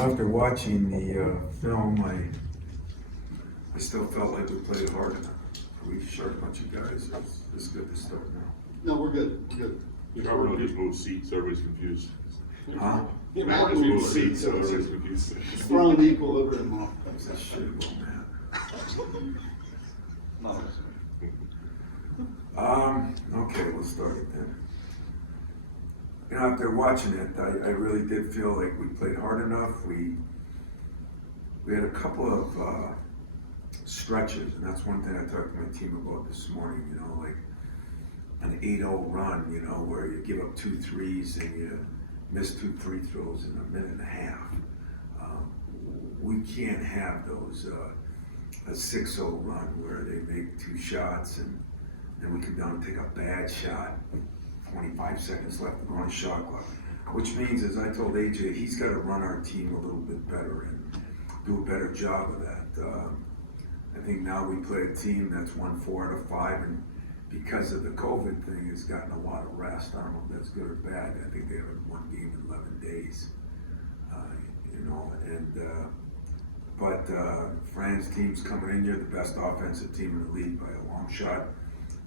after watching the film, I still felt like we played hard enough. We short a bunch of guys. It's good to start now. No, we're good. We're good. You probably just move seats, everybody's confused. Huh? Yeah, Now just move seats, so everybody's confused. Throwing the equilibrium off. That's a shitable man. No. Okay, we'll start it then. You know, after watching it, I really did feel like we played hard enough. We had a couple of stretches, and that's one thing I talked to my team about this morning, you know, like an 8-0 run, you know, where you give up 2 threes and you miss 2 free throws in a minute and a half. We can't have those, a 6-0 run where they make 2 shots and then we come down and take a bad shot, 25 seconds left on a shot clock. Which means, as I told AJ, he's got to run our team a little bit better and do a better job of that. I think now we play a team that's won 4 out of 5, and because of the COVID thing, has gotten a lot of rest. I don't know if that's good or bad. I think they haven't won a game in 11 days, you know. And but Fran's team's coming in here, the best offensive team in the league by a long shot,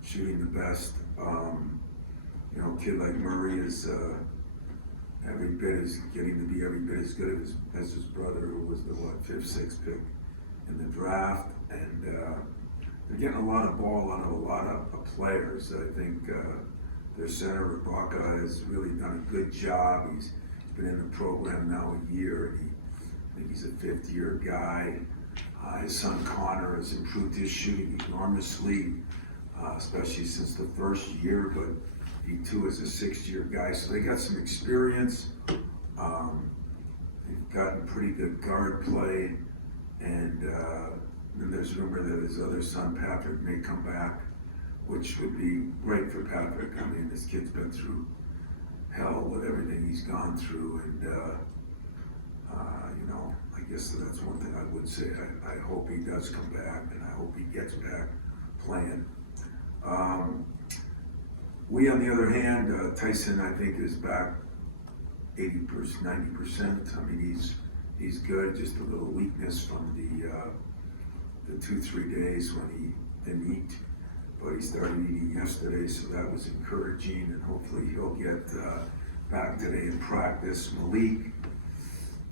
shooting the best. You know, a kid like Murray is getting to be every bit as good as his brother, who was the 5th, 6th pick in the draft, and they're getting a lot of ball out of a lot of players. I think their center, Ibaka, has really done a good job. He's been in the program now a year, and I think he's a 5th-year guy. His son Connor has improved his shooting enormously, especially since the first year, but he too is a 6th-year guy, so they got some experience. They've gotten pretty good guard play, and then there's rumor that his other son Patrick may come back, which would be great for Patrick. I mean, this kid's been through hell with everything he's gone through, and you know, I guess that's one thing I would say. I hope he does come back, and I hope he gets back playing. We, on the other hand, Tyson, I think, is back 80%, 90%. I mean, he's good. Just a little weakness from the 2-3 days when he didn't eat, but he started eating yesterday, so that was encouraging, and hopefully he'll get back today and practice. Malik,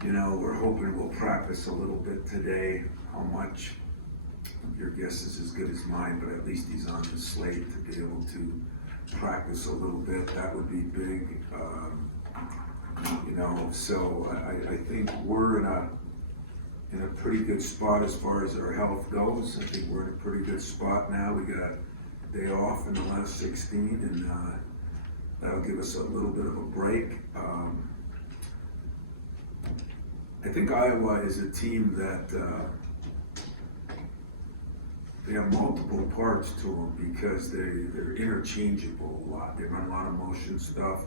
you know, we're hoping we'll practice a little bit today. How much? Your guess is as good as mine, but at least he's on the slate to be able to practice a little bit. That would be big, you know. So I think we're in a pretty good spot as far as our health goes. I think we're in a pretty good spot now. We got a day off in the last 16, and that'll give us a little bit of a break. I think Iowa is a team that they have multiple parts to them because they're interchangeable a lot. They run a lot of motion stuff.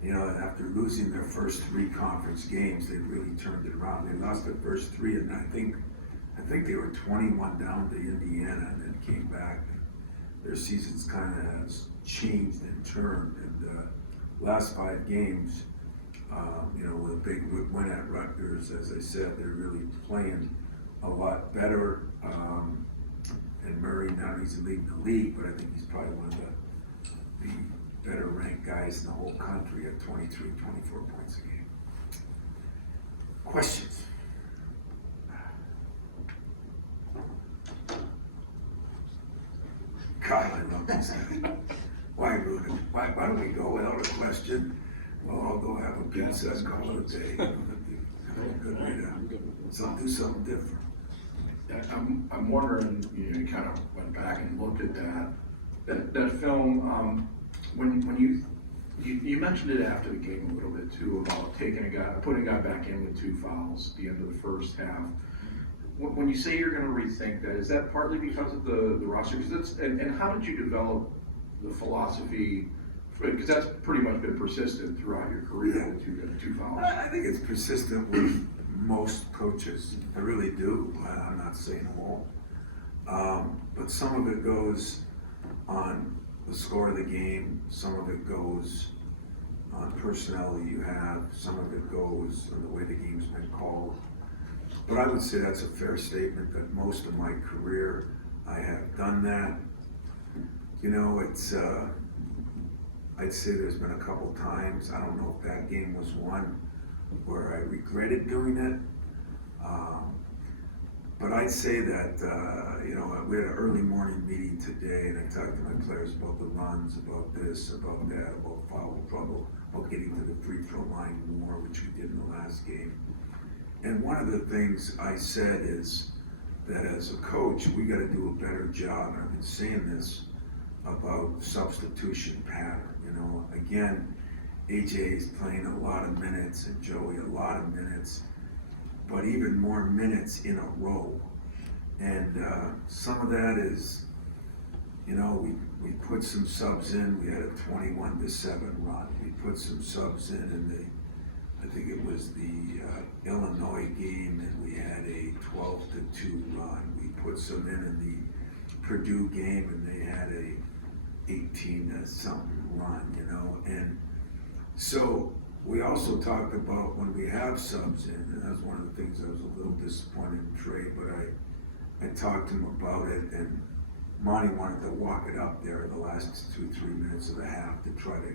You know, after losing their first 3 conference games, they really turned it around. They lost their first 3, and I think they were 21 down to Indiana, and then came back. Their seasons kind of has changed and turned. And last 5 games, you know, with a big win at Rutgers, as I said, they're really playing a lot better. And Murray, now he's leading the league, but I think he's probably one of the better ranked guys in the whole country at 23, 24 points a game. Questions? God, I love this guy. Why ruin it? Why don't we go without a question? Well, I'll go have a pizza and call it a day. Good way to do something different. I'm wondering, you know, you kind of went back and looked at that film. When you mentioned it after the game a little bit too, about putting a guy back in with 2 fouls at the end of the first half. When you say you're going to rethink that, is that partly because of the roster? And how did you develop the philosophy? Because that's pretty much been persistent throughout your career with 2 fouls. I think it's persistent with most coaches. I really do. I'm not saying all. But some of it goes on the score of the game. Some of it goes on personnel that you have. Some of it goes on the way the game's been called. But I would say that's a fair statement that most of my career I have done that. You know, it's, I'd say there's been a couple times, I don't know if that game was one where I regretted doing it. But I'd say that, you know, we had an early morning meeting today and I talked to my players about the runs, about this, about that, about foul trouble, about getting to the free throw line more, which we did in the last game. And one of the things I said is that as a coach, we gotta do a better job, and I've been saying this, about substitution pattern. You know, again, AJ is playing a lot of minutes and Joey a lot of minutes, but even more minutes in a row. And some of that is, you know, we put some subs in. We had a 21-7 run. We put some subs in the, I think it was the Illinois game, and we had a 12-2 run. We put some in the Purdue game, and they had a 18-something run, you know. And so we also talked about when we have subs in, and that's one of the things I was a little disappointed in Trey, but I talked to him about it, and Monty wanted to walk it up there the last 2-3 minutes of the half to try to,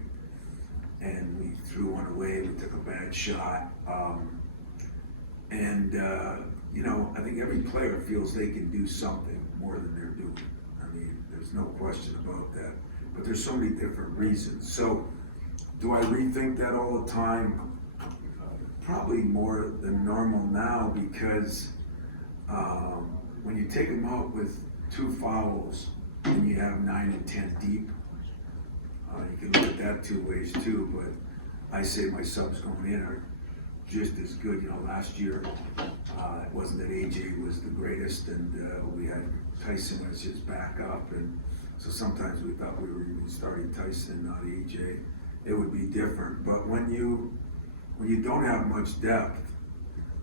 and we threw one away, we took a bad shot. You know, I think every player feels they can do something more than they're doing. I mean, there's no question about that, but there's so many different reasons. So, do I rethink that all the time? Probably more than normal now, because when you take them out with 2 fouls and you have 9 and 10 deep, you can look at that 2 ways too, but I say my subs going in are just as good. You know, last year, it wasn't that AJ was the greatest, and we had Tyson as his backup, and so sometimes we thought we were even starting Tyson and not AJ. It would be different. But when you don't have much depth,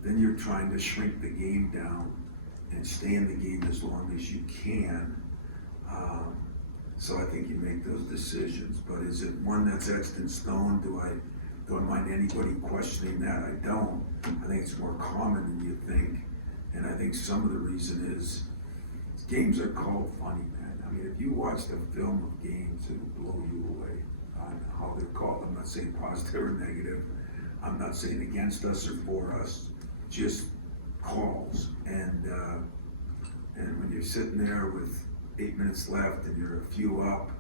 then you're trying to shrink the game down and stay in the game as long as you can. So I think you make those decisions. But is it one that's etched in stone? Do I mind anybody questioning that? I don't. I think it's more common than you think. And I think some of the reason is games are called funny, man. I mean, if you watch the film of games, it'll blow you away on how they're called. I'm not saying positive or negative. I'm not saying against us or for us. Just calls. And when you're sitting there with 8 minutes left and you're a few up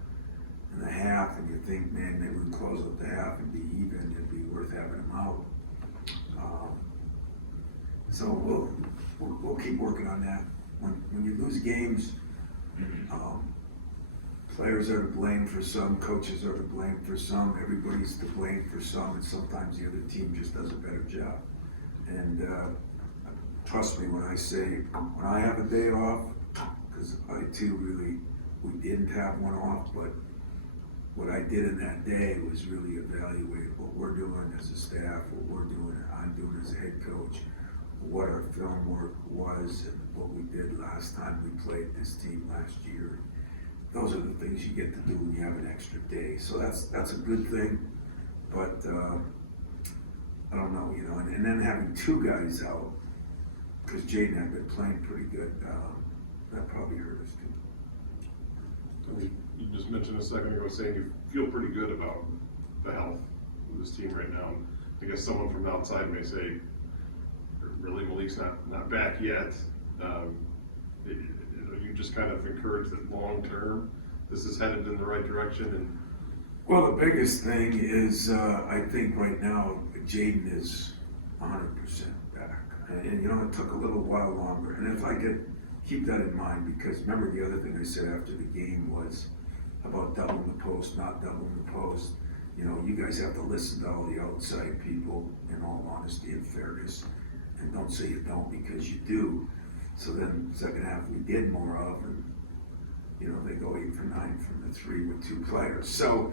in the half, and you think, man, maybe we can close up the half and be even, it'd be worth having them out. So we'll keep working on that. When you lose games, players are to blame for some, coaches are to blame for some, everybody's to blame for some, and sometimes the other team just does a better job. And trust me when I say, when I have a day off, because I too really, we didn't have one off, but what I did in that day was really evaluate what we're doing as a staff, what we're doing, I'm doing as a head coach, what our film work was, and what we did last time we played this team last year. Those are the things you get to do when you have an extra day. So that's a good thing, but I don't know, you know, and then having 2 guys out, because Jaden had been playing pretty good, that probably hurt us too. You just mentioned a second ago saying you feel pretty good about the health of this team right now. I guess someone from outside may say, really, Malik's not back yet. You just kind of encourage that long term, this is headed in the right direction. And well, the biggest thing is, I think right now, Jaden is 100% back. And you know, it took a little while longer. And if I could keep that in mind, because remember the other thing I said after the game was about doubling the post, not doubling the post. You know, you guys have to listen to all the outside people in all honesty and fairness. And don't say you don't, because you do. So then second half we did more of, and you know, they go 8 for 9 from the 3 with 2 players. So,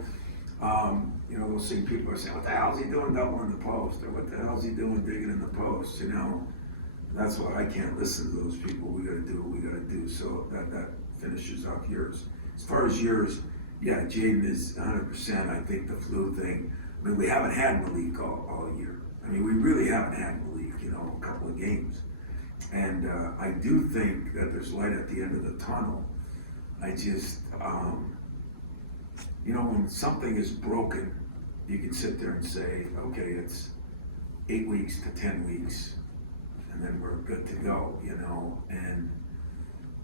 you know, those same people are saying, what the hell is he doing doubling the post? Or what the hell is he doing digging in the post? You know, and that's why I can't listen to those people. We gotta do what we gotta do. So that finishes off yours. As far as yours, yeah, Jaden is 100%. I think the flu thing, I mean, we haven't had Malik all year. I mean, we really haven't had Malik, a couple of games. And I do think that there's light at the end of the tunnel. I just, when something is broken, you can sit there and say, okay, it's 8 weeks to 10 weeks, and then we're good to go, And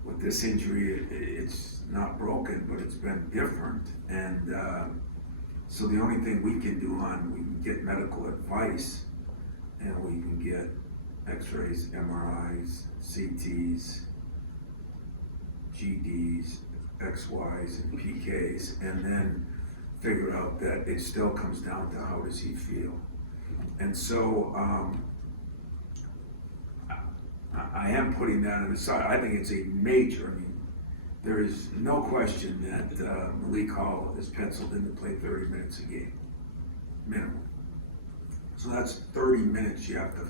with this injury, it's not broken, but it's been different. And so the only thing we can do we can get medical advice, and we can get x-rays, MRIs, CTs, GDs, XYs, and PKs, and then figure out that it still comes down to how does he feel. And so I am putting that aside. I think it's a major, there is no question that Malik Hall is penciled in to play 30 minutes a game, minimum. So that's 30 minutes you have to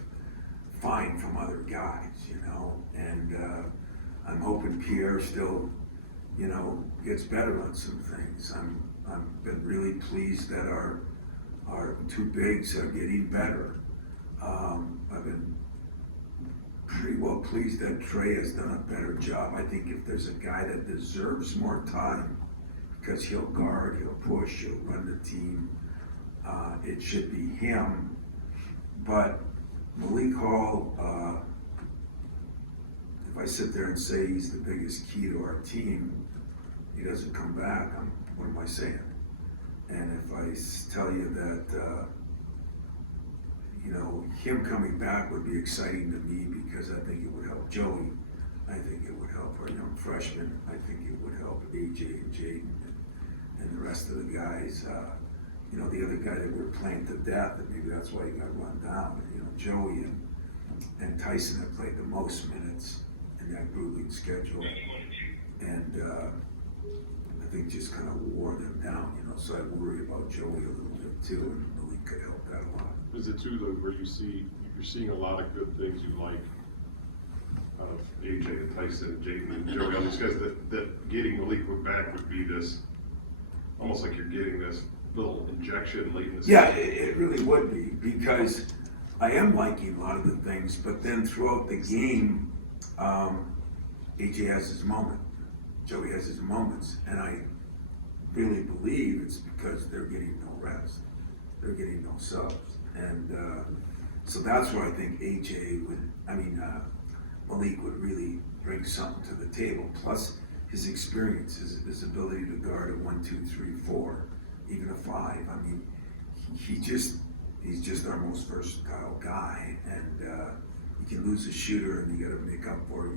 find from other guys, and I'm hoping Pierre still, gets better on some things. I've been really pleased that our two bigs are getting better. I've been pretty well pleased that Trey has done a better job. I think if there's a guy that deserves more time, because he'll guard, he'll push, he'll run the team, it should be him. But Malik Hall, if I sit there and say he's the biggest key to our team, he doesn't come back, what am I saying? And if I tell you that, him coming back would be exciting to me because I think it would help Joey. I think it would help our young freshmen. I think it would help AJ and Jaden and the rest of the guys. The other guy that we're playing to death, and maybe that's why he got run down. Joey and Tyson have played the most minutes in that grueling schedule. And I think just kind of wore them down, so I worry about Joey a little bit too, and Malik could help that a lot. Is it too, though, where you're seeing a lot of good things you like out of AJ and Tyson and Jaden and Joey, all these guys, that getting Malik back would be this, almost like you're getting this little injection late in the season? Yeah, it really would be, because I am liking a lot of the things, but then throughout the game, AJ has his moment, Joey has his moments, and I really believe it's because they're getting no rest, they're getting no subs, and so that's where I think Malik would really bring something to the table, plus his experience, his ability to guard a 1, 2, 3, 4, even a 5. He's just our most versatile guy, and you can lose a shooter and you got to make up for it.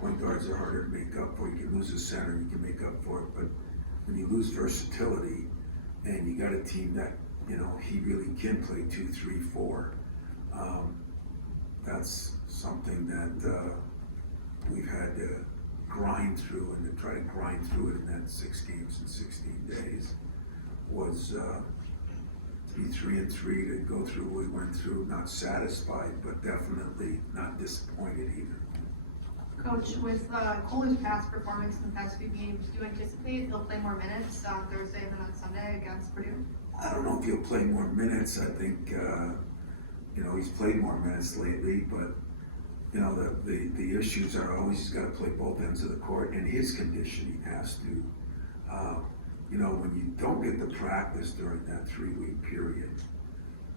Point guards are harder to make up for. You can lose a center, you can make up for it. But when you lose versatility, and you got a team that he really can play 2, 3, 4, that's something that we've had to grind through, and to try to grind through it in that 6 games in 16 days was to be 3-3, to go through what we went through, not satisfied, but definitely not disappointed either. Coach, with Kohler's past performance in the past few games, do you anticipate he'll play more minutes on Thursday and then on Sunday against Purdue? I don't know if he'll play more minutes. I think, he's played more minutes lately, but, the issues are always he's got to play both ends of the court, and his conditioning has to. When you don't get the practice during that 3-week period,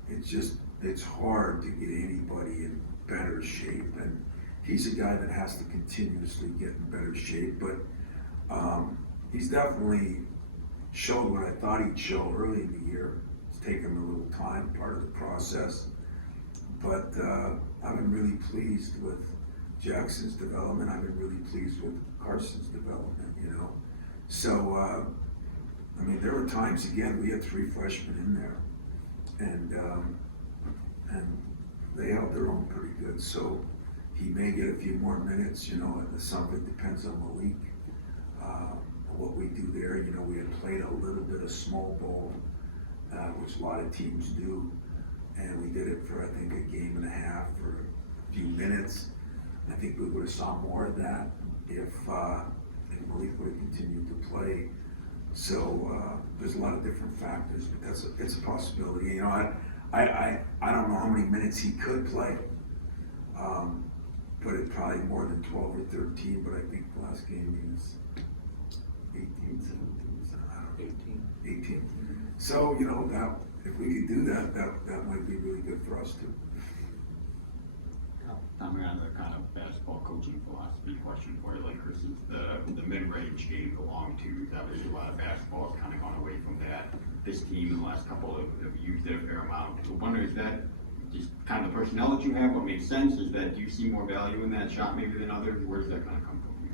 it's hard to get anybody in better shape. And he's a guy that has to continuously get in better shape, but he's definitely showed what I thought he'd show early in the year. It's taken him a little time, part of the process. But I've been really pleased with Jackson's development. I've been really pleased with Carson's development, So, there were times, again, we had 3 freshmen in there, and they held their own pretty good. So he may get a few more minutes, some of it depends on Malik. What we do there, we had played a little bit of small ball, which a lot of teams do, and we did it for, I think, a game and a half for a few minutes. I think we would have saw more of that if Malik would have continued to play So, there's a lot of different factors, but it's a possibility. You know, I don't know how many minutes he could play. But it probably more than 12 or 13, but I think the last game he was 18, 17, I don't know. 18. So, you know, that, if we could do that, that might be really good for us too. Tom, on the kind of basketball coaching philosophy question for you, like Chris, is the mid-range game belong to, obviously a lot of basketball has kind of gone away from that. This team in the last couple have used it a fair amount. I wonder, is that just kind of the personnel that you have, what makes sense? Is that, do you see more value in that shot maybe than others? Where does that kind of come from, you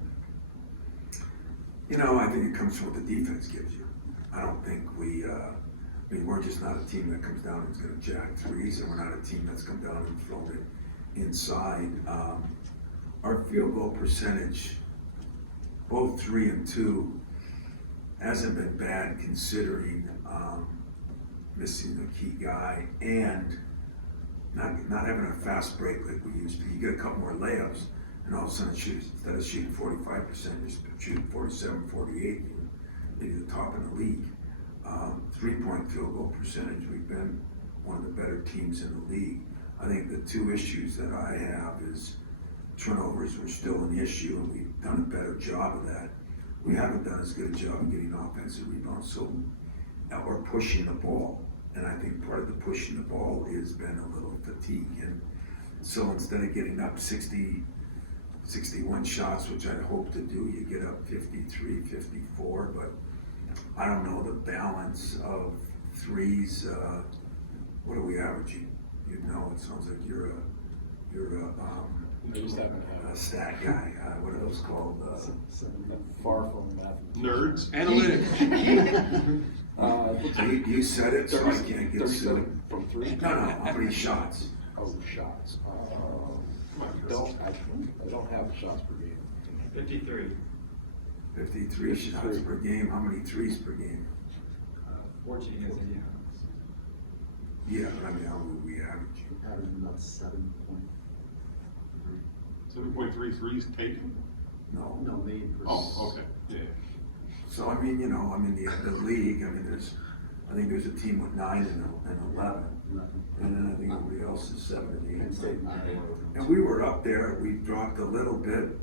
think? You know, I think it comes from what the defense gives you. I don't think I mean, we're just not a team that comes down and is gonna jack threes, and we're not a team that's come down and thrown it inside. Our field goal percentage, both 3 and 2, hasn't been bad considering, missing the key guy and not having a fast break like we used to. You get a couple more layups, and all of a sudden, instead of shooting 45%, you're shooting 47, 48, maybe the top in the league. 3-point field goal percentage, we've been one of the better teams in the league. I think the two issues that I have is turnovers were still an issue, and we've done a better job of that. We haven't done as good a job of getting offensive rebounds, so we're pushing the ball. And I think part of the pushing the ball has been a little fatigue. And so instead of getting up 60, 61 shots, which I hope to do, you get up 53, 54. But I don't know the balance of threes. What are we averaging? You know, it sounds like you're a stat guy. What are those called? Far from that. Nerds? Analytics. You said it, so I can't get 37 sued. from 3? No, how many shots? Oh, shots. I don't have the shots per game. 53. 53 shots per game. How many threes per game? 14 against Indiana. Yeah, I mean, how would we average? Averaging about 7.3. 7.3 threes taken? No. No, made per. Oh, okay, yeah. So I mean, you know, I mean the league. I mean, I think there's a team with 9 and 11, and then I think everybody else is 7 and 8. Penn State, 9. And we were up there. We dropped a little bit.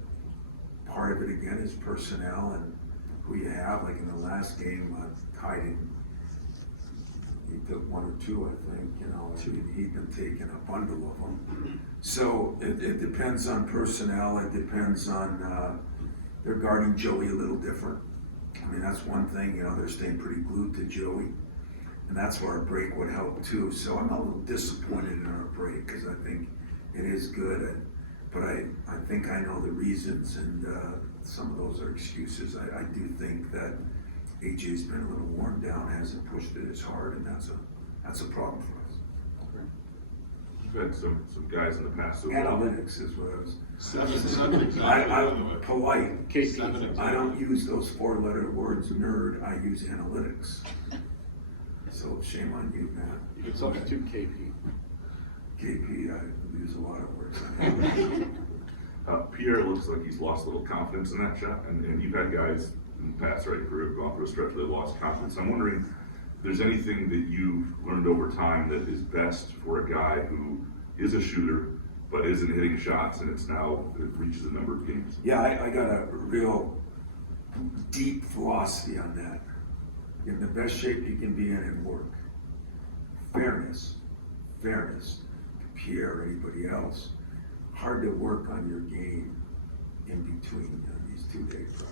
Part of it again is personnel and who you have. Like in the last game, Hyden, he took 1 or 2, I think. You know, he'd been taking a bundle of them. So it depends on personnel. It depends on they're guarding Joey a little different. I mean, that's one thing. You know, they're staying pretty glued to Joey, and that's where our break would help too. So I'm a little disappointed in our break because I think it is good. But I think I know the reasons, and some of those are excuses. I do think that AJ's been a little worn down, hasn't pushed it as hard, and that's a problem for us. You've had some guys in the past. Analytics is what I was. Seven exactly. I'm polite. Seven I don't use those 4-letter words, nerd. I use analytics. So shame on you, Matt. You can substitute KP. KP, I use a lot of words. Pierre looks like he's lost a little confidence in that shot, and you've had guys in the past, right, who have gone through a stretch where they lost confidence. I'm wondering if there's anything that you've learned over time that is best for a guy who is a shooter but isn't hitting shots, and it reaches a number of games. Yeah, I got a real deep philosophy on that. Get in the best shape you can be in and work. Fairness, Pierre or anybody else. Hard to work on your game in between these 2 days.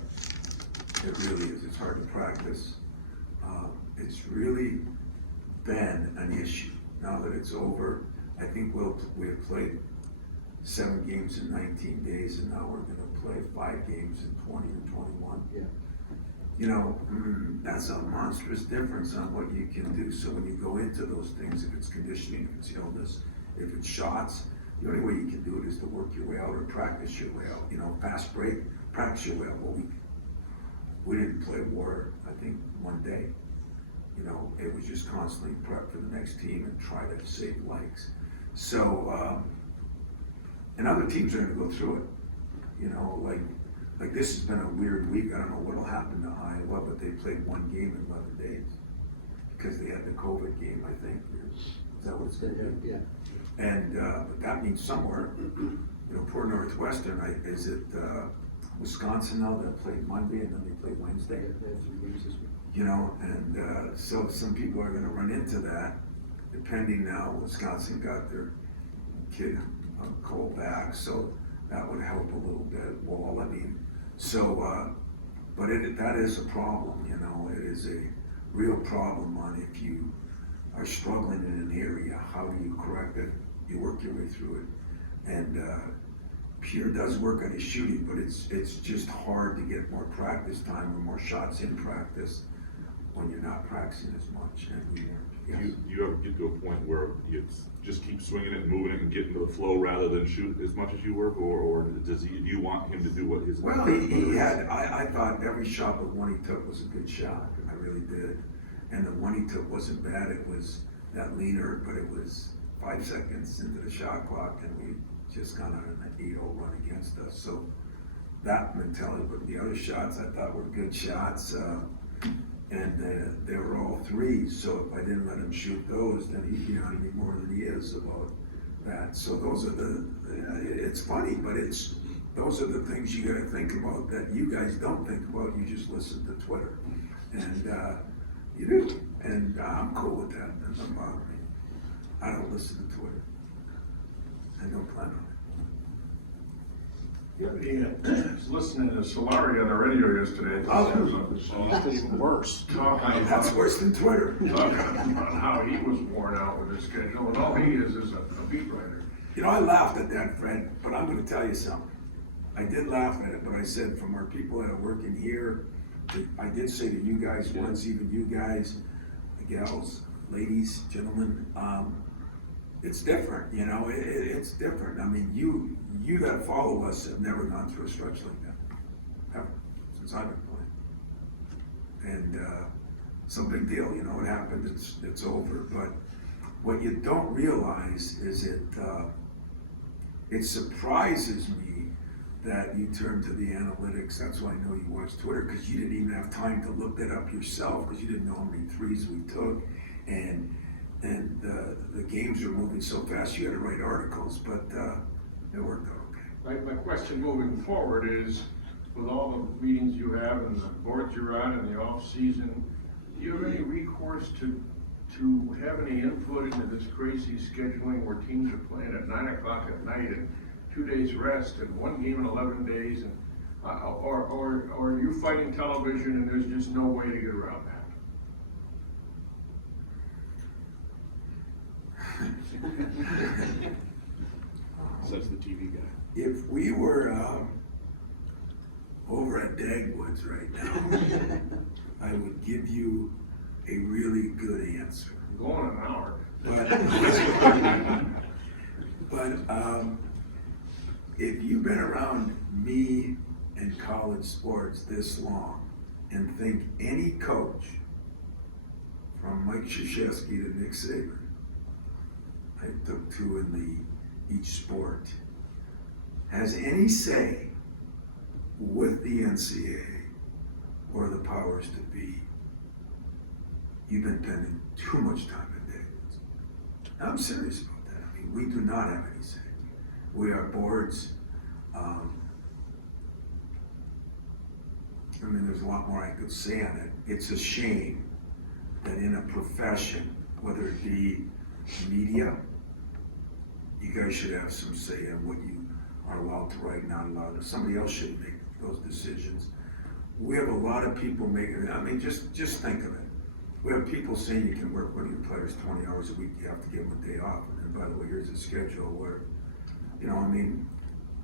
It really is. It's hard to practice. It's really been an issue. Now that it's over, I think we have played 7 games in 19 days, and now we're going to play 5 games in 20 or 21. Yeah. You know, that's a monstrous difference on what you can do. So when you go into those things, if it's conditioning, if it's illness, if it's shots, the only way you can do it is to work your way out or practice your way out. You know, fast break, practice your way out. Well, we didn't play war, I think, one day. You know, it was just constantly prep for the next team and try to save legs. So, and other teams are going to go through it. You know, like like this has been a weird week. I don't know what'll happen to Iowa, but they played one game in 11 days because they had the COVID game, I think. Is that what it's going to be? Yeah. And, but that means somewhere, you know, poor Northwestern, is it, Wisconsin now that played Monday and then they played Wednesday? You know, and, so some people are gonna run into that, depending now, Wisconsin got their kid Cole back, so that would help a little bit, Wall, I mean, so, but that is a problem, you know, it is a real problem on if you are struggling in an area, how do you correct it? You work your way through it. And Pierre does work on his shooting, but it's just hard to get more practice time or more shots in practice when you're not practicing as much. And yes. You ever get to a point where you just keep swinging it and moving it and getting to the flow rather than shoot as much as you work, or do you want him to do what his? Well, he had, I thought every shot but one he took was a good shot, I really did. And the one he took wasn't bad, it was that leaner, but it was 5 seconds into the shot clock and we just got on an 8-0 run against us. So that mentality, but the other shots I thought were good shots, and they were all threes. So if I didn't let him shoot those, then he'd be on me more than he is about that. So those are it's funny, but those are the things you gotta think about that you guys don't think about, you just listen to Twitter. And you do, and I'm cool with that, that doesn't bother me. I don't listen to Twitter. I don't plan on Yeah, he was listening to Solari on the radio yesterday. Oh. Even worse. Talking it. That's worse than Twitter. about how he was worn out with his schedule, and all he is a beat writer. You know, I laughed at that, Fred, but I'm gonna tell you something. I did laugh at it, but I said from our people that are working here, I did say to you guys once, even you guys, the gals, ladies, gentlemen, it's different, you know, it's different. I mean, you that follow us have never gone through a stretch like that, ever, since I've been playing. And it's a big deal, you know, it happened, it's over. But what you don't realize is it surprises me that you turn to the analytics. That's why I know you watch Twitter, because you didn't even have time to look that up yourself, because you didn't know how many threes we took, and the games are moving so fast you had to write articles, but it worked out okay. My question moving forward is, with all the meetings you have and the boards you're on in the off season, do you have any recourse to have any input into this crazy scheduling where teams are playing at 9 o'clock at night and 2 days rest and one game in 11 days, and or are you fighting television and there's just no way to get around that? Says the TV guy. If we were over at Dagwoods right now, I would give you a really good answer. I'm going an hour. But if you've been around me and college sports this long and think any coach, from Mike Krzyzewski to Nick Saban, I took two in each sport, has any say with the NCAA or the powers to be, you've been spending too much time at Dagwoods. I'm serious about that. I mean, we do not have any say. We are boards. I mean, there's a lot more I could say on it. It's a shame that in a profession, whether it be media, you guys should have some say in what you are allowed to write, not allowed. Somebody else should make those decisions. We have a lot of people making, I mean, just think of it. We have people saying you can work with your players 20 hours a week, you have to give them a day off. And then, by the way, here's a schedule where, you know, I mean,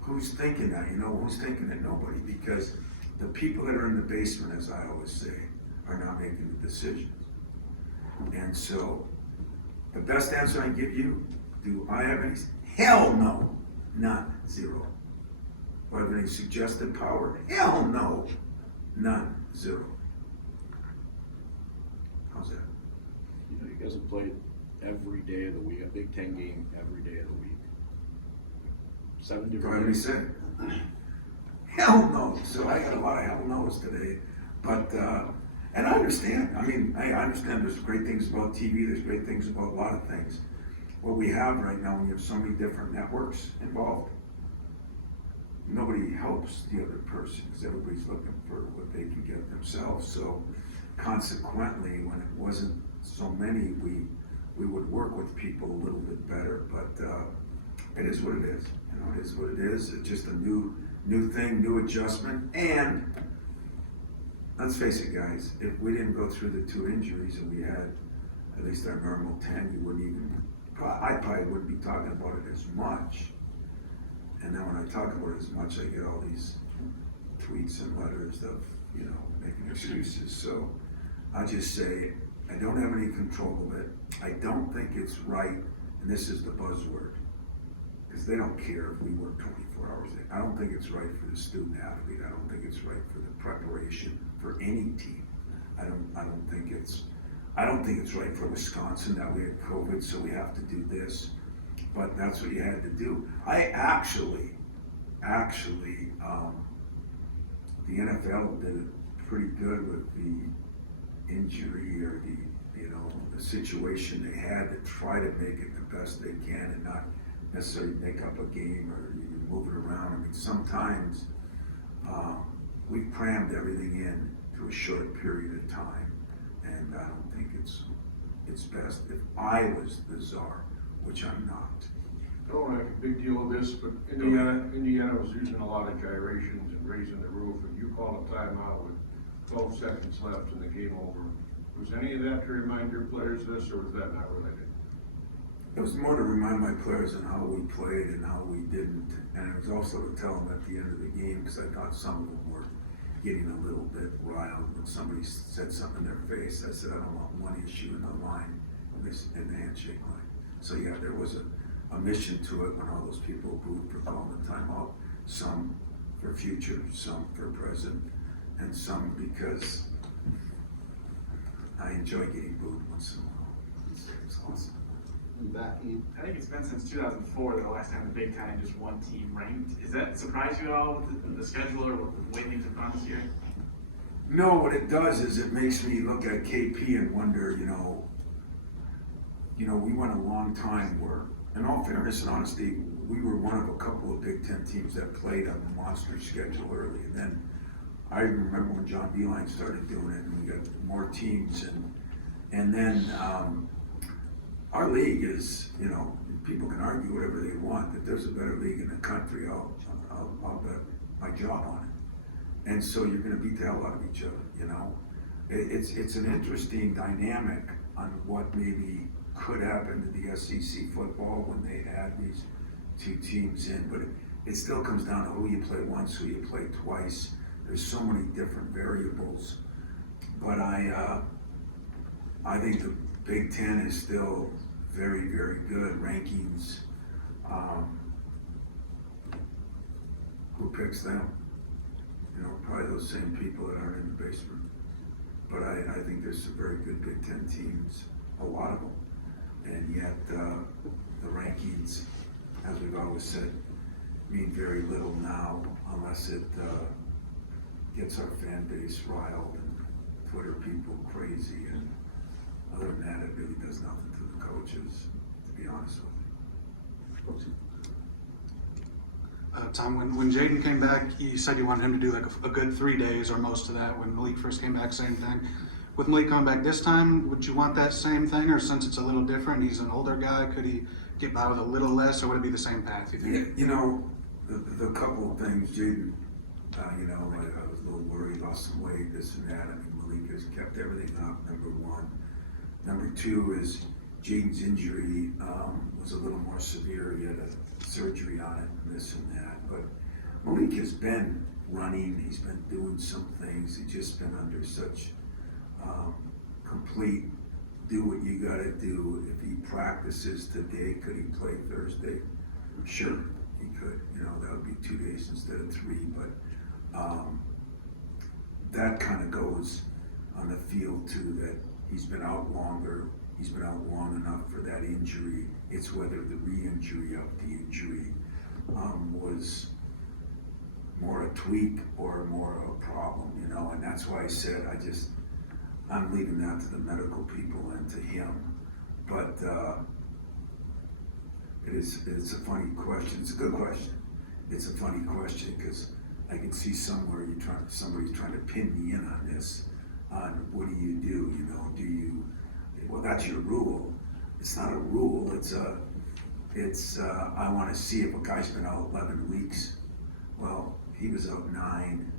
who's thinking that? You know, who's thinking that? Nobody, because the people that are in the basement, as I always say, are not making the decisions. And so, the best answer I can give you, do I have any? Hell no, none, zero. Do I have any suggested power? Hell no, none, zero. How's that? You know, you guys have played every day of the week, a Big Ten game every day of the week. 7 Do I different have any days. say? hell no. So I got a lot of hell no's today. But, and I understand. I mean, I understand there's great things about TV, there's great things about a lot of things. What we have right now, when you have so many different networks involved, nobody helps the other person because everybody's looking for what they can get themselves. So consequently, when it wasn't so many, we would work with people a little bit better. But it is what it is. You know, it is what it is. It's just a new thing, new adjustment. And let's face it, guys, if we didn't go through the 2 injuries and we had at least our normal 10, you wouldn't even, I probably wouldn't be talking about it as much. And then when I talk about it as much, I get all these tweets and letters of, you know, making excuses. So I'll just say, I don't have any control of it. I don't think it's right, and this is the buzzword, because they don't care if we work 24 hours a day. I don't think it's right for the student athlete. I don't think it's right for the preparation for any team. I don't think it's right for Wisconsin that we had COVID, so we have to do this. But that's what you had to do. I actually, the NFL did it pretty good with the injury or the situation they had to try to make it the best they can and not necessarily make up a game or you move it around. I mean, sometimes we've crammed everything in to a short period of time, and I don't think it's best. If I was the czar, which I'm not. I don't want to make a big deal of this, but Indiana was using a lot of gyrations and raising the roof, and you called a timeout with 12 seconds left and the game over. Was any of that to remind your players this, or was that not related? It was more to remind my players on how we played and how we didn't, and it was also to tell them at the end of the game, because I thought some of them were getting a little bit riled when somebody said something in their face. I said, I don't want one issue in the line, in the handshake line. So yeah, there was a mission to it when all those people booed for calling the timeout, some for future, some for present, and some because I enjoy getting booed once in a while. It's awesome. I think it's been since 2004 the last time the Big Ten had just one team ranked. Does that surprise you at all with the schedule or with the way things have gone this year? No, what it does is it makes me look at KP and wonder, we went a long time where, in all fairness and honesty, we were one of a couple of Big Ten teams that played on the monster schedule early. And then I remember when John Beeline started doing it and we got more teams and then our league is, people can argue whatever they want. If there's a better league in the country, I'll bet my job on it. And so you're going to beat the hell out of each other, It's an interesting dynamic on what maybe could happen to the SEC football when they add these 2 teams in, but it still comes down to who you play once, who you play twice. There's so many different variables, but I think the Big Ten is still very, very good rankings. Who picks them? Probably those same people that aren't in the basement. But I think there's some very good Big Ten teams, a lot of them. And yet the rankings, as we've always said, mean very little now unless it gets our fan base riled and Twitter people crazy. And other than that, it really does nothing to the coaches, to be honest with you. Tom, when Jaden came back, you said you wanted him to do like a good 3 days or most of that. When Malik first came back, same thing. With Malik coming back this time, would you want that same thing, or since it's a little different, he's an older guy, could he get by with a little less, or would it be the same path, you think? Yeah, the couple of things, Jaden, I was a little worried, lost some weight, this and that. I mean, Malik has kept everything up, number one. Number two is Jaden's injury was a little more severe. He had a surgery on it and this and that. But Malik has been running. He's been doing some things. He's just been under such complete do what you got to do. If he practices today, could he play Thursday? Sure, he could. That would be 2 days instead of 3. But that kind of goes on the field too, that he's been out longer. He's been out long enough for that injury. It's whether the re-injury of the injury was more a tweak or more of a problem, you know, and that's why I said I'm leaving that to the medical people and to him. But it's a funny question. It's a good question. It's a funny question because I can see somewhere somebody's trying to pin me in on this. On what do? You know, well, that's your rule. It's not a rule. I want to see if a guy's been out 11 weeks. Well, he was out 9,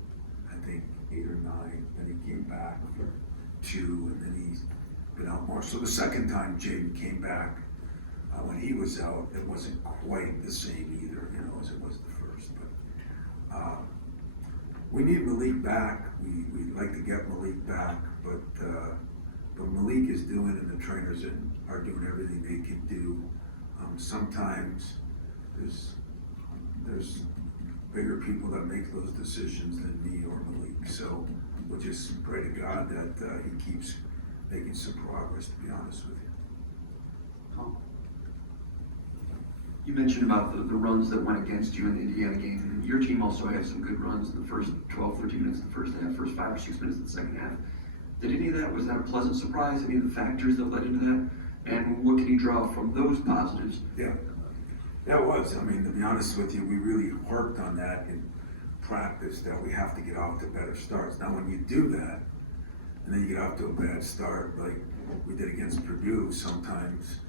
I think 8 or 9, then he came back for 2, and then he's been out more. So the second time Jaden came back, when he was out, it wasn't quite the same either, you know, as it was the first. But we need Malik back. We'd like to get Malik back, but Malik is doing, and the trainers are doing everything they can do. Sometimes there's bigger people that make those decisions than me or Malik. So we'll just pray to God that he keeps making some progress, to be honest with you. You mentioned about the runs that went against you in the Indiana game. Your team also had some good runs in the first 12, 13 minutes of the first half, first 5 or 6 minutes of the second half. Was that a pleasant surprise? Any of the factors that led into that? And what can you draw from those positives? Yeah, that was. I mean, to be honest with you, we really harped on that in practice, that we have to get off to better starts. Now, when you do that, and then you get off to a bad start, like we did against Purdue, sometimes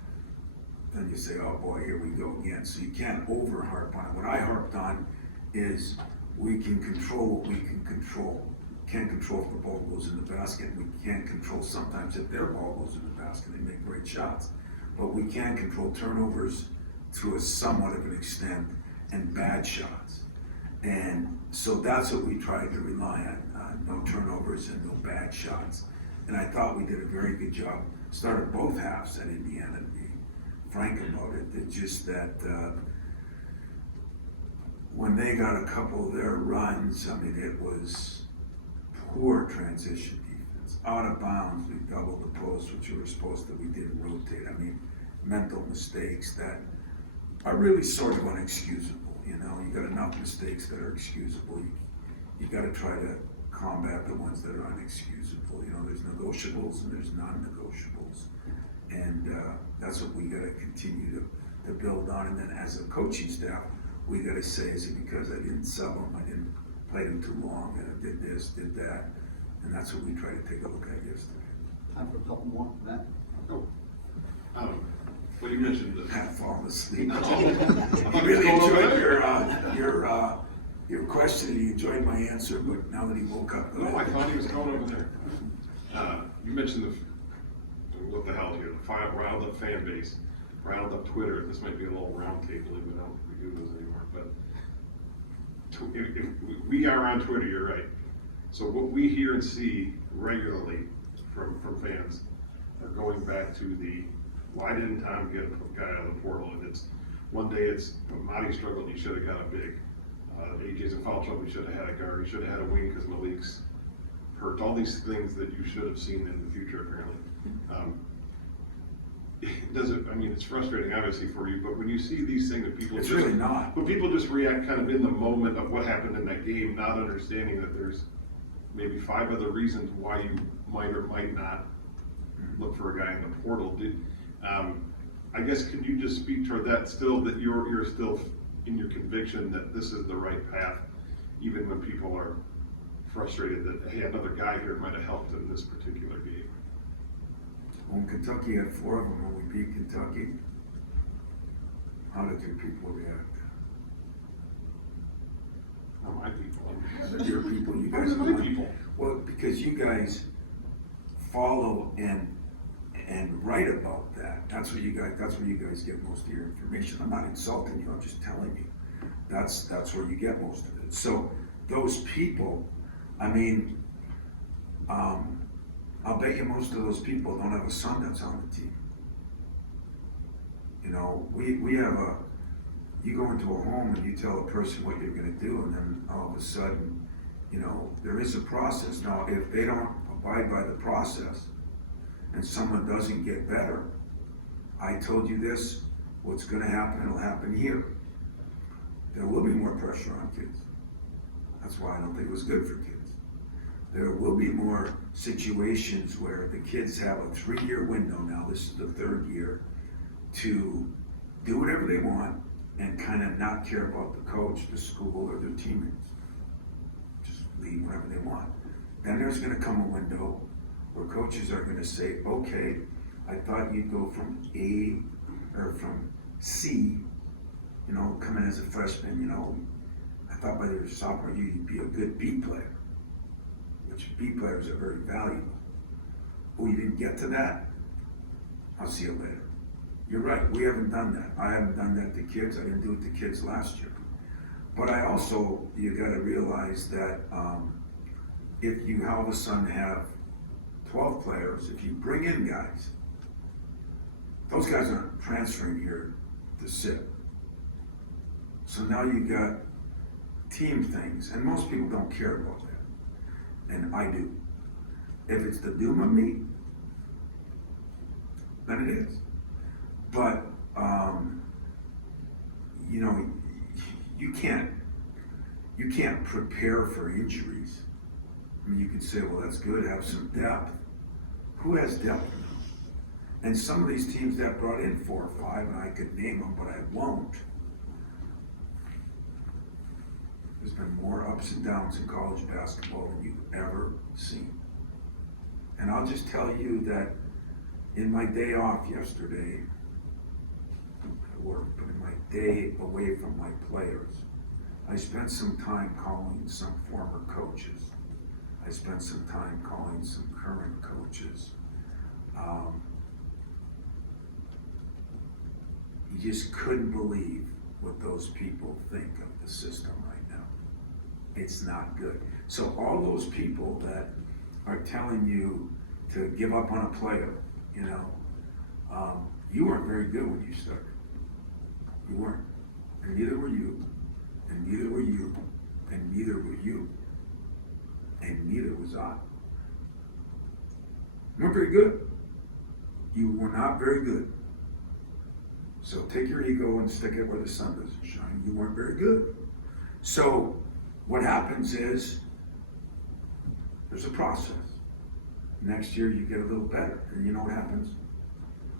then you say, oh boy, here we go again. So you can't over harp on it. What I harped on is we can control what we can control. Can't control if the ball goes in the basket. We can't control sometimes if their ball goes in the basket. They make great shots. But we can control turnovers to a somewhat of an extent and bad shots. And so that's what we tried to rely on no turnovers and no bad shots. And I thought we did a very good job. Started both halves at Indiana, to be frank about it. It's just that when they got a couple of their runs, I mean, it was poor transition defense. Out of bounds, we doubled the post, which we were supposed to, we didn't rotate. I mean, mental mistakes that are really sort of unexcusable. You know, you got enough mistakes that are excusable. You got to try to combat the ones that are unexcusable. You know, there's negotiables and there's non-negotiables. And that's what we got to continue to build on. And then as a coaching staff, we got to say, is it because I didn't sub them, I didn't play them too long, and I did this, did that. And that's what we try to take a look at yesterday. Time for a couple more for that. Oh. Well, you mentioned that. Pat falling asleep. I He really enjoyed your question, and he enjoyed my answer, but now that he woke up. No, I thought he was going over there. You mentioned what the hell here, the riled up fan base, riled up Twitter. This might be a little round table, we don't do those anymore, but if we are on Twitter, you're right. So what we hear and see regularly from fans are going back to why didn't Tom get a guy out of the portal? And it's one day it's Marty struggled, he should have got a big. AJ's in foul trouble, he should have had a guard, he should have had a wing because Malik's hurt. All these things that you should have seen in the future, apparently. It's frustrating obviously for you, but when you see these things that people It's really not. But people just react kind of in the moment of what happened in that game, not understanding that there's maybe 5 other reasons why you might or might not look for a guy in the portal. I guess, can you just speak toward that still, that you're still in your conviction that this is the right path, even when people are frustrated that, hey, another guy here might have helped in this particular game? When Kentucky had 4 of them, when we beat Kentucky, how did your people react? Not my people. Your people, you guys. My people. Well, because you guys follow and write about that. That's where you guys get most of your information. I'm not insulting you, I'm just telling you. That's where you get most of it. So those people, I mean, I'll bet you most of those people don't have a son that's on the team. You know, we have you go into a home and you tell a person what you're gonna do, and then all of a sudden, you know, there is a process. Now, if they don't abide by the process and someone doesn't get better, I told you this, what's gonna happen, it'll happen here. There will be more pressure on kids. That's why I don't think it was good for kids. There will be more situations where the kids have a 3-year window now, this is the 3rd year, to do whatever they want and kind of not care about the coach, the school, or their teammates. Just leave whenever they want. Then there's gonna come a window where coaches are gonna say, okay, I thought you'd go from A, or from C, you know, coming as a freshman, you know, I thought by your sophomore year you'd be a good B player, which B players are very valuable. Oh, you didn't get to that? I'll see you later. You're right, we haven't done that. I haven't done that to kids. I didn't do it to kids last year. But I also, you gotta realize that if you all of a sudden have 12 players, if you bring in guys, those guys aren't transferring here to sit. So now you got team things, and most people don't care about that. And I do. If it's the doom of me, then it is. But, you know, you can't prepare for injuries. I mean, you could say, well, that's good, have some depth. Who has depth now? And some of these teams that brought in 4 or 5, and I could name them, but I won't. There's been more ups and downs in college basketball than you've ever seen. And I'll just tell you that in my day off yesterday, I worked, but in my day away from my players, I spent some time calling some former coaches. I spent some time calling some current coaches. You just couldn't believe what those people think of the system right now. It's not good. So all those people that are telling you to give up on a player, you know, you weren't very good when you started. You weren't. And neither were you. And neither were you. And neither were you. And neither was I. You weren't very good. You were not very good. So take your ego and stick it where the sun doesn't shine. You weren't very good. So what happens is there's a process. Next year you get a little better. And you know what happens?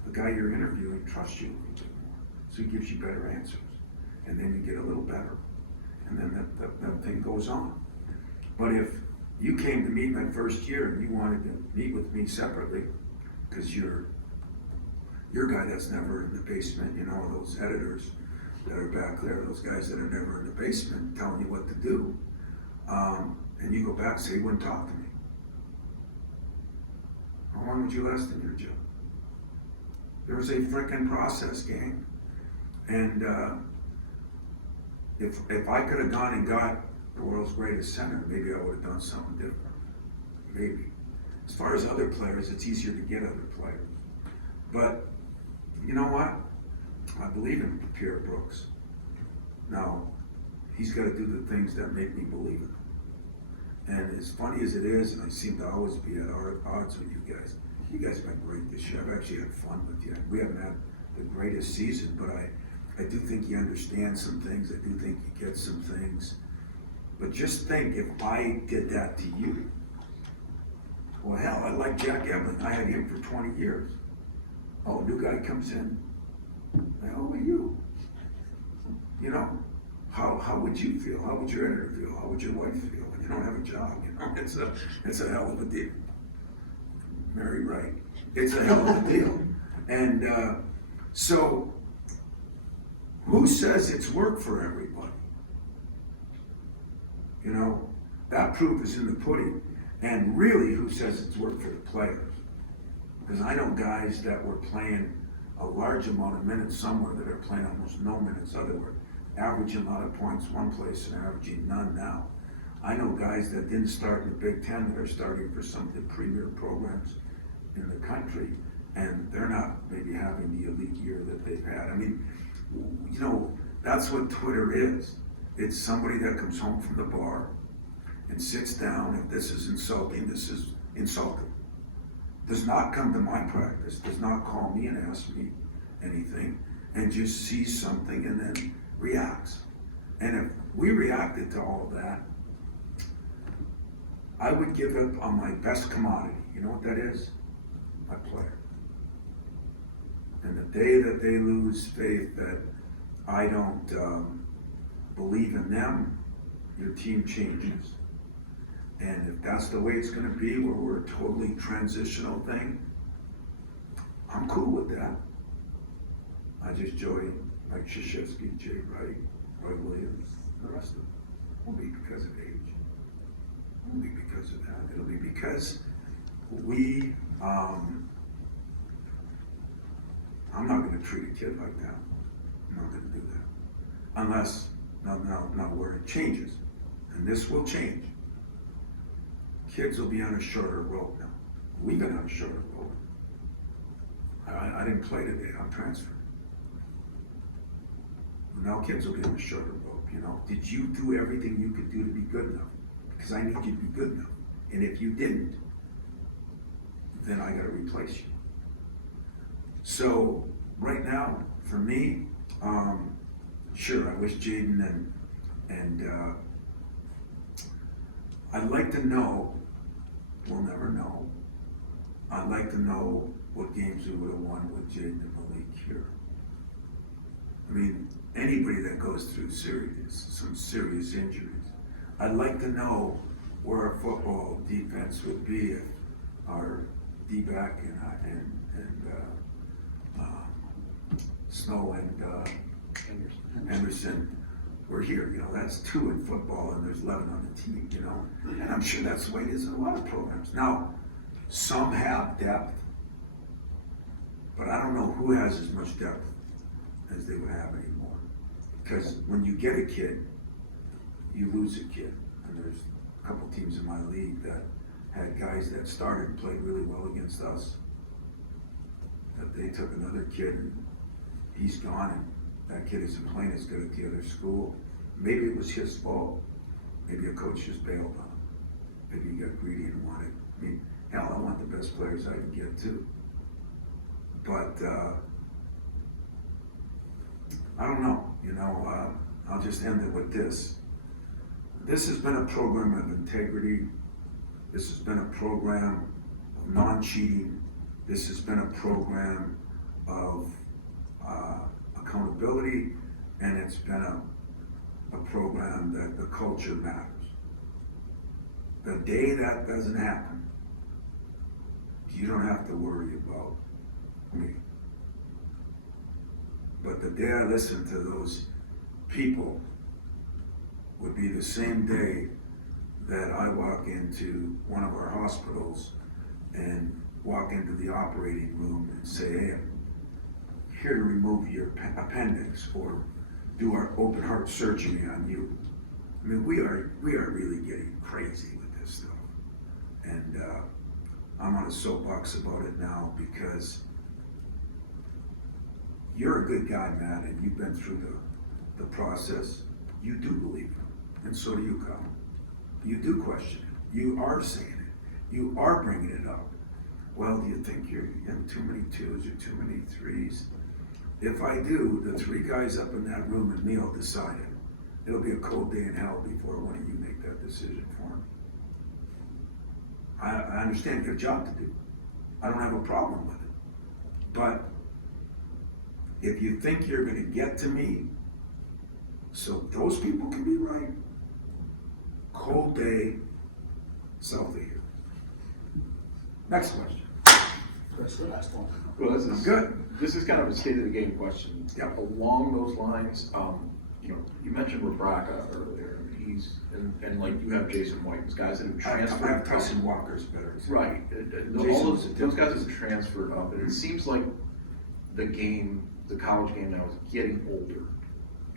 The guy you're interviewing trusts you a little bit more. So he gives you better answers. And then you get a little better. And then that thing goes on. But if you came to me my first year and you wanted to meet with me separately, because you're a guy that's never in the basement, you know, those editors that are back there, those guys that are never in the basement telling you what to do, and you go back and say, you wouldn't talk to me. How long would you last in your job? There's a frickin' process, gang. And if I could have gone and got the world's greatest center, maybe I would have done something different. Maybe. As far as other players, it's easier to get other players. But you know what? I believe in Pierre Brooks. Now, he's got to do the things that make me believe in him. And as funny as it is, and I seem to always be at odds with you guys have been great this year. I've actually had fun with you. We haven't had the greatest season, but I do think you understand some things. I do think you get some things. But just think, if I did that to you, well, hell, I like Jack Ebling. I had him for 20 years. Oh, new guy comes in. How are you? You know, how would you feel? How would your editor feel? How would your wife feel when you don't have a job? You know, it's a hell of a deal. Mary Wright. It's a hell of a deal. And so, who says it's work for everybody? You know, that proof is in the pudding. And really, who says it's work for the players? Because I know guys that were playing a large amount of minutes somewhere that are playing almost no minutes otherwhere, averaging a lot of points one place and averaging none now. I know guys that didn't start in the Big Ten that are starting for some of the premier programs in the country, and they're not maybe having the elite year that they've had. I mean, you know, that's what Twitter is. It's somebody that comes home from the bar and sits down. If this is insulting, this is insulting. Does not come to my practice, does not call me and ask me anything, and just sees something and then reacts. And if we reacted to all of that, I would give up on my best commodity. You know what that is? My player. And the day that they lose faith that I don't believe in them, your team changes. And if that's the way it's gonna be, where we're a totally transitional thing, I'm cool with that. I just join like Krzyzewski, Jay Wright, Roy Williams, the rest of them. It won't be because of age. It won't be because of that. It'll be because we, I'm not gonna treat a kid like that. I'm not gonna do that. Unless, now where it changes, and this will change. Kids will be on a shorter rope now. We've been on a shorter rope. I didn't play today, I'm transferred. Now kids will be on a shorter rope, you know. Did you do everything you could do to be good enough? Because I need you to be good enough. And if you didn't, then I gotta replace you. So right now, for me, sure, I wish Jaden and I'd like to know, we'll never know, I'd like to know what games we would have won with Jaden and Malik here. I mean, anybody that goes through some serious injuries, I'd like to know where our football defense would be if our D-back and Snow and Henderson were here. You know, that's 2 in football and there's 11 on the team, you know. And I'm sure that's the way it is in a lot of programs. Now, some have depth, but I don't know who has as much depth as they would have anymore. Because when you get a kid, you lose a kid. And there's a couple teams in my league that had guys that started and played really well against us. That they took another kid and he's gone and that kid isn't playing as good at the other school. Maybe it was his fault. Maybe a coach just bailed on him. Maybe he got greedy and wanted, I mean, hell, I want the best players I can get too. But I don't know, you know, I'll just end it with this. This has been a program of integrity. This has been a program of non-cheating. This has been a program of accountability, and it's been a program that the culture matters. The day that doesn't happen, you don't have to worry about me. But the day I listen to those people would be the same day that I walk into one of our hospitals and walk into the operating room and say, hey, I'm here to remove your appendix or do our open heart surgery on you. I mean, we are really getting crazy with this stuff. And I'm on a soapbox about it now because you're a good guy, Matt, and you've been through the process. You do believe it, and so do you, Kyle. You do question it. You are saying it. You are bringing it up. Well, do you think you have too many 2s or too many 3s? If I do, the 3 guys up in that room and me will decide it. It'll be a cold day in hell before one of you make that decision for me. I understand you have a job to do. I don't have a problem with it. But if you think you're gonna get to me, so those people can be right, cold day, south of here. Next question. That's the last one. Well, this I'm is good. This is kind of a state of the game question. Yep. Along those lines, you know, you mentioned Rabraka earlier. He's and like you have Jason White, these guys that have transferred. I have Tyson Walker's better example. Right. All those guys have transferred up, and it seems like the college game now is getting older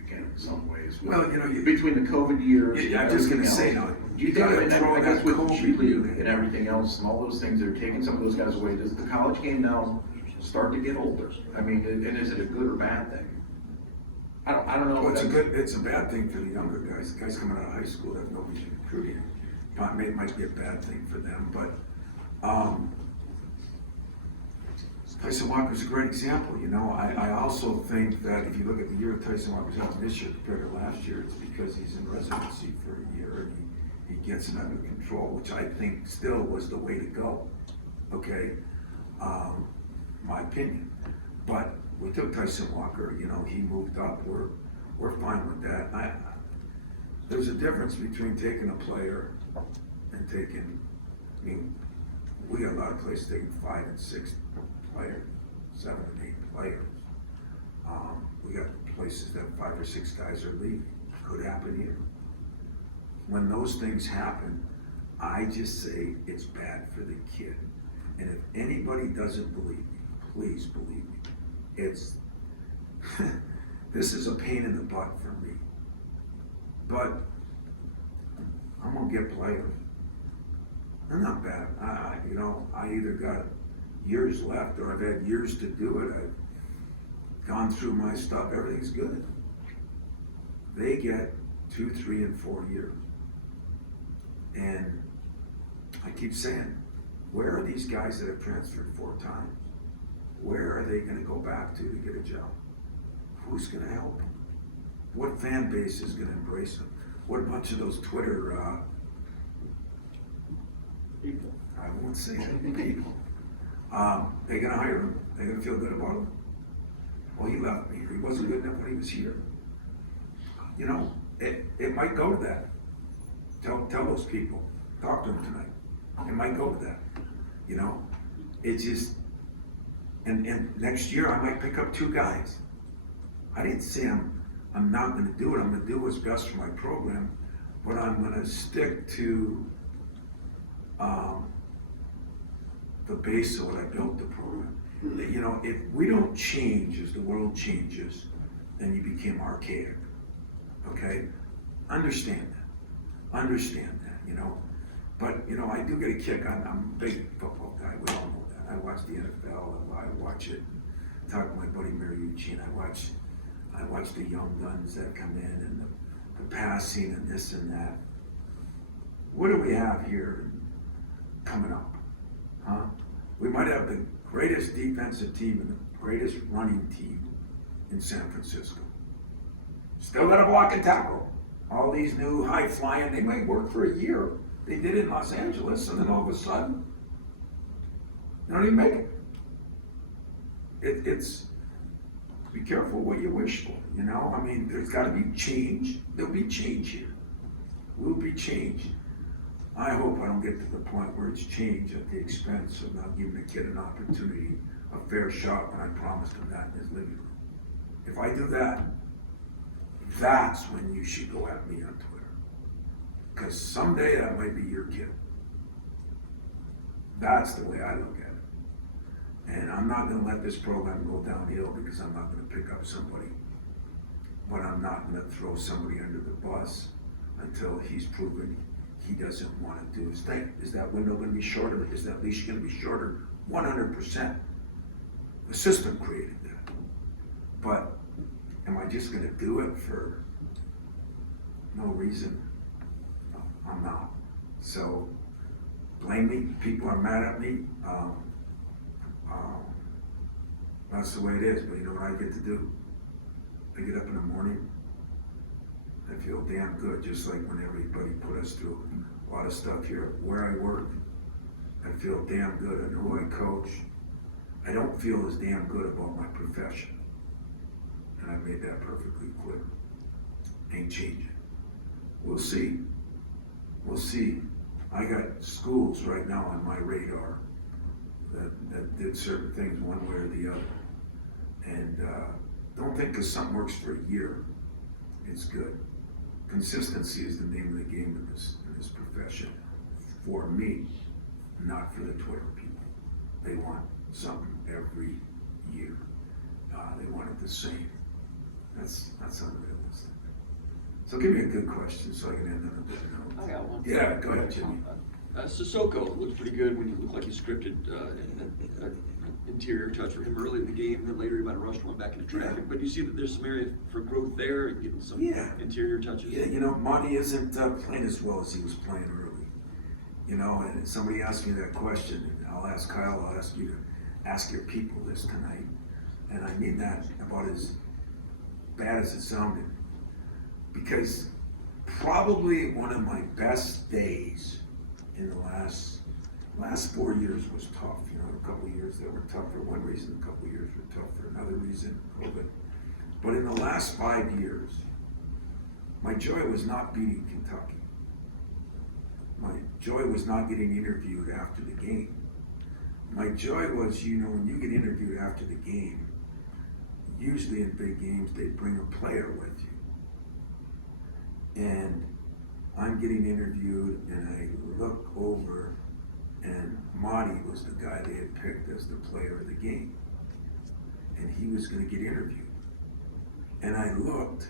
again in some ways. Well, you know, between the COVID years. Yeah, I'm just gonna say now. now. Do you gotta think, throw I guess that with COVID G League in. and everything else and all those things, they're taking some of those guys away. Does the college game now start to get older? I mean, and is it a good or bad thing? I don't know. Well, it's a bad thing for the younger guys. The guys coming out of high school that nobody's recruiting. It might be a bad thing for them, but Tyson Walker's a great example. You know, I also think that if you look at the year Tyson Walker's having this year compared to last year, it's because he's in residency for a year and he gets it under control, which I think still was the way to go, okay? My opinion. But we took Tyson Walker, you know, he moved up, we're fine with that. There's a difference between taking a player and taking, I mean, we got a lot of places taking 5 and 6 players, 7 and 8 players. We got places that 5 or 6 guys are leaving. Could happen here. When those things happen, I just say it's bad for the kid. And if anybody doesn't believe me, please believe me. It's, this is a pain in the butt for me. But I'm gonna get players. They're not bad. You know, I either got years left or I've had years to do it. I've gone through my stuff. Everything's good. They get 2, 3, and 4 years. And I keep saying, where are these guys that have transferred 4 times? Where are they gonna go back to get a job? Who's gonna help them? What fan base is gonna embrace them? What a bunch of those Twitter, People. I won't say it, people. They're gonna hire him? They're gonna feel good about him? Well, he left me, or he wasn't good enough when he was here. You know, it might go to that. Tell those people, talk to them tonight. It might go to that, you know? It just, and next year I might pick up 2 guys. I didn't say I'm not gonna do it. I'm gonna do what's best for my program, but I'm gonna stick to the base of what I built the program. You know, if we don't change as the world changes, then you become archaic, okay? Understand that, you know? But, you know, I do get a kick. I'm a big football guy, we all know that. I watch the NFL, I watch it, talk to my buddy Mary Eugene, I watch the young guns that come in and the passing and this and that. What do we have here coming up? Huh? We might have the greatest defensive team and the greatest running team in San Francisco. Still got to block and tackle. All these new high flying, they might work for a year. They did it in Los Angeles, and then all of a sudden, they don't even make it. It's be careful what you wish for, you know? I mean, there's got to be change. There'll be change here. Will be change. I hope I don't get to the point where it's change at the expense of not giving a kid an opportunity, a fair shot when I promised him that in his living room. If I do that, that's when you should go at me on Twitter. Because someday that might be your kid. That's the way I look at it. And I'm not gonna let this program go downhill because I'm not gonna pick up somebody. But I'm not gonna throw somebody under the bus until he's proven he doesn't wanna do his thing. Is that window gonna be shorter? Is that leash gonna be shorter? 100%. The system created that. But am I just gonna do it for no reason? No, I'm not. So, blame me, people are mad at me. That's the way it is, but you know what I get to do? I get up in the morning, I feel damn good, just like when everybody put us through a lot of stuff here. Where I work, I feel damn good. I know who I coach. I don't feel as damn good about my profession. And I made that perfectly clear. Ain't changing. We'll see. We'll see. I got schools right now on my radar that did certain things one way or the other. And don't think because something works for a year, it's good. Consistency is the name of the game in this profession. For me, not for the Twitter people. They want something every year. They want it the same. That's unrealistic. So give me a good question so I can end on a good note. I got one. Yeah, go ahead, Jimmy. Sissoko looked pretty good when he looked like he scripted an interior touch for him early in the game. Then later he might have rushed one back into traffic. But you see that there's some area for growth there and getting some interior touches. Yeah, you know, Monty isn't playing as well as he was playing early. You know, and somebody asked me that question, and I'll ask Kyle, I'll ask you to ask your people this tonight. And I mean that about as bad as it sounded. Because probably one of my best days in the last 4 years was tough. You know, a couple of years that were tough for one reason, a couple of years were tough for another reason, COVID. But in the last 5 years, my joy was not beating Kentucky. My joy was not getting interviewed after the game. My joy was, you know, when you get interviewed after the game, usually in big games, they bring a player with you. And I'm getting interviewed and I look over and Monty was the guy they had picked as the player of the game. And he was gonna get interviewed. And I looked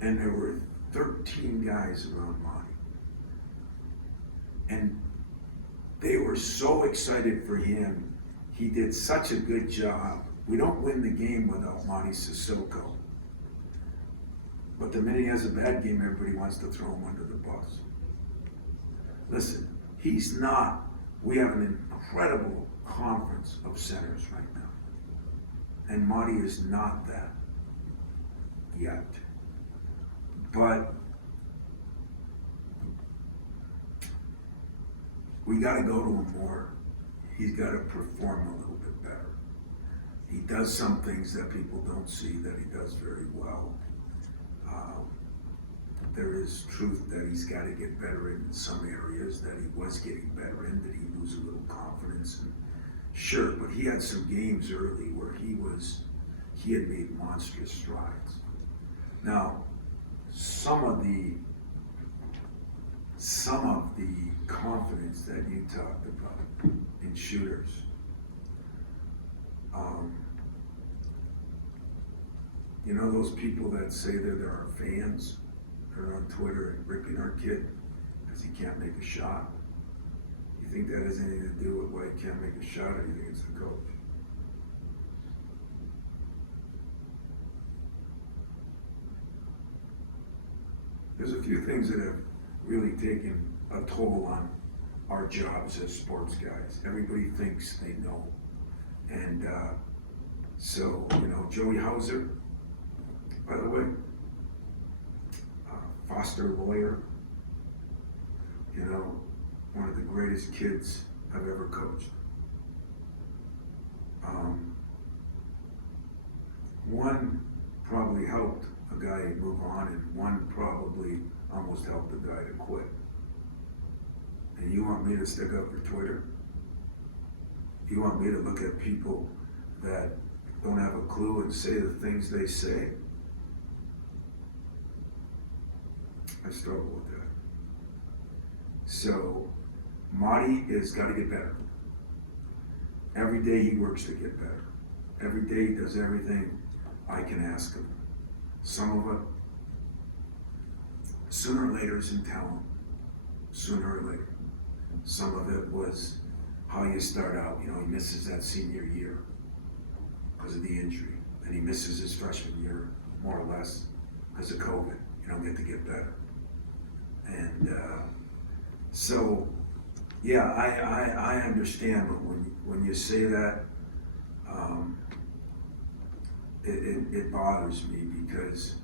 and there were 13 guys around Monty. And they were so excited for him. He did such a good job. We don't win the game without Monty Sissoko. But the minute he has a bad game, everybody wants to throw him under the bus. Listen, he's not. We have an incredible conference of centers right now. And Monty is not that yet. But we got to go to him more. He's got to perform a little bit better. He does some things that people don't see that he does very well. There is truth that he's got to get better in some areas that he was getting better in, that he lose a little confidence. And sure, but he had some games early where he had made monstrous strides. Now, some of the confidence that you talked about in shooters, you know those people that say that they're our fans, they're on Twitter and ripping our kid because he can't make a shot? You think that has anything to do with why he can't make a shot, or do you think it's the coach? There's a few things that have really taken a toll on our jobs as sports guys. Everybody thinks they know. And so, you know, Joey Hauser, by the way, Foster lawyer, you know, one of the greatest kids I've ever coached. One probably helped a guy move on, and one probably almost helped a guy to quit. And you want me to stick up for Twitter? You want me to look at people that don't have a clue and say the things they say? I struggle with that. So, Marty has got to get better. Every day he works to get better. Every day he does everything I can ask him. Some of it, sooner or later, is in talent. Sooner or later. Some of it was how you start out. You know, he misses that senior year because of the injury. And he misses his freshman year, more or less, because of COVID. You don't get to get better. And so, yeah, I understand, but when you say that, it bothers me because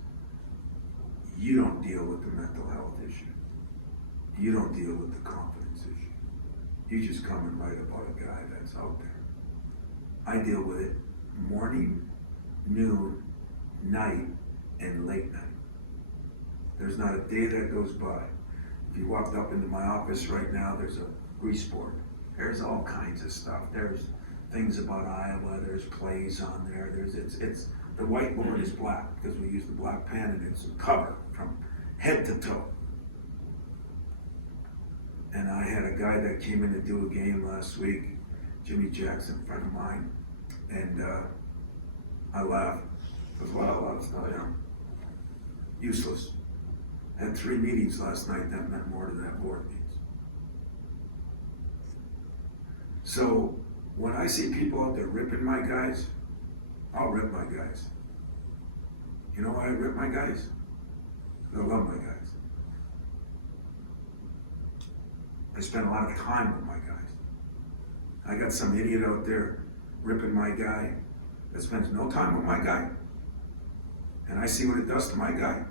you don't deal with the mental health issue. You don't deal with the confidence issue. You just come and write about a guy that's out there. I deal with it morning, noon, night, and late night. There's not a day that goes by. If you walked up into my office right now, there's a grease board. There's all kinds of stuff. There's things about Iowa. There's plays on there. It's the whiteboard is black because we use the black pen, and it's a cover from head to toe. And I had a guy that came in to do a game last week, Jimmy Jackson, a friend of mine, and I laughed. Because a lot of laughs now, you know, useless. Had 3 meetings last night that meant more to that board meetings. So when I see people out there ripping my guys, I'll rip my guys. You know why I rip my guys? Because I love my guys. I spend a lot of time with my guys. I got some idiot out there ripping my guy that spends no time with my guy. And I see what it does to my guy.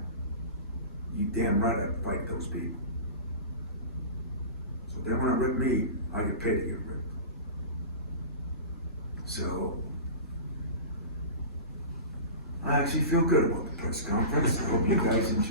you damn right I fight those people. So then when I rip me, I get paid to get ripped. So, I actually feel good about the press conference. I hope you guys enjoy.